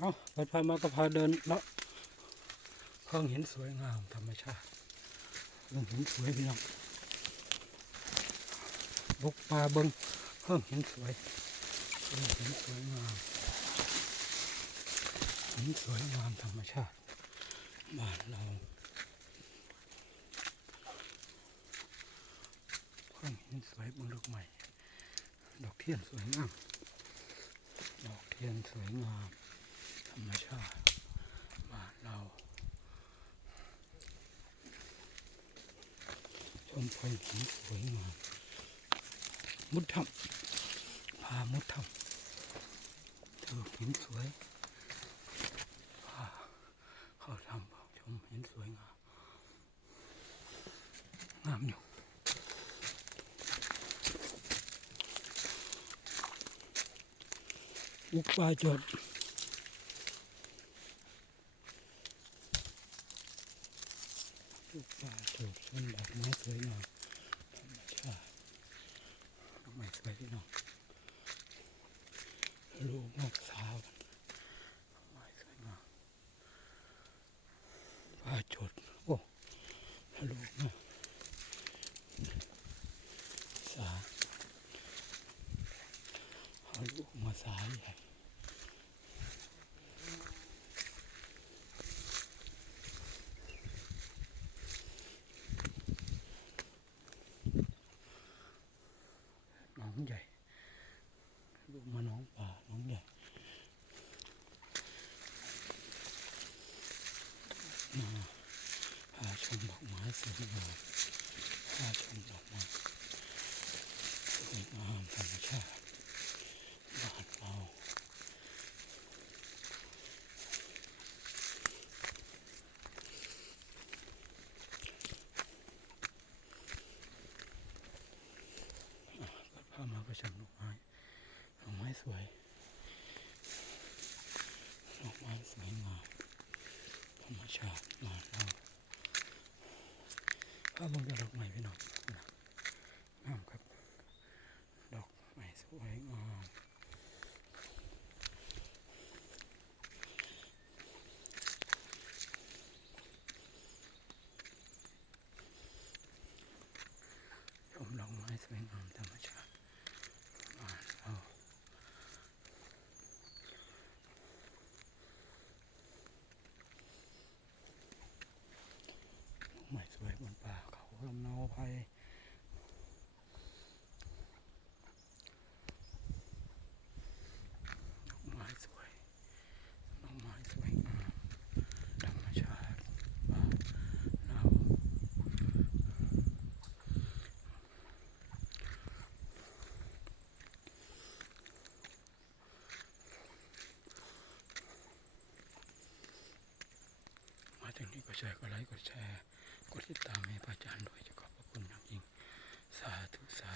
เอาไปพามาก็พาเดินเลาะเพิ่งเห็นสวยงามธรรมชาติเพิ่งเห็นสวยพี่น้องบุกป่าเบิงเพิ่งเห็นสวยเพิ่งเห็นสวยงามเห็นสวยงามธรรมชาติบ้านเราเพิ่งเห็นสวยบนดอกใหม่ ดอกเทียนสวยงาม ดอกเทียนสวยงาม รรมชาติบ้านเรา ชมพลหินสวยงามมุดถ้ำพามุดถ้ำเจอหินสวยพาเขาถ้ำชมหินสวยงาม งามอยู่อุกปลาจด ลูกปลาถูกต้นดอกไม้สวยงามธรรมชาติดอกไม้สวยพี่น้องลูกนกสาวดอกไม้สวยงามปลาจดโอ้ลูกนะสาเอาลูกมาสายใหญ่ หนองใหญ่ลูกมาหน้องป่าหน้องใหญ่มาพาช มดอกไม้สวยงามพาชมดอกไม้สวยงามธรรมชาติบ้านเราก็พามาประชมดอกไม้ดอกไม้สวยดอกไม้สวยงามธรรมชาติ พาลงดอกไม้พี่น้องนะงามครับ ดอกไม้สวยงามชมดอกไม้สวยงามจังรมชาติบ้านเราดอกไม้สวยบนป่าเขา ลำเนาไพรดอกไม้สวย ดอกไม้สวยงามธรรมชาติบ้านเรามาถึงนี้ก็แชร์กดไลค์กดแชร์ กดติดตามให้พระอาจารย์ด้วยจ้าค่ะ สาธุสา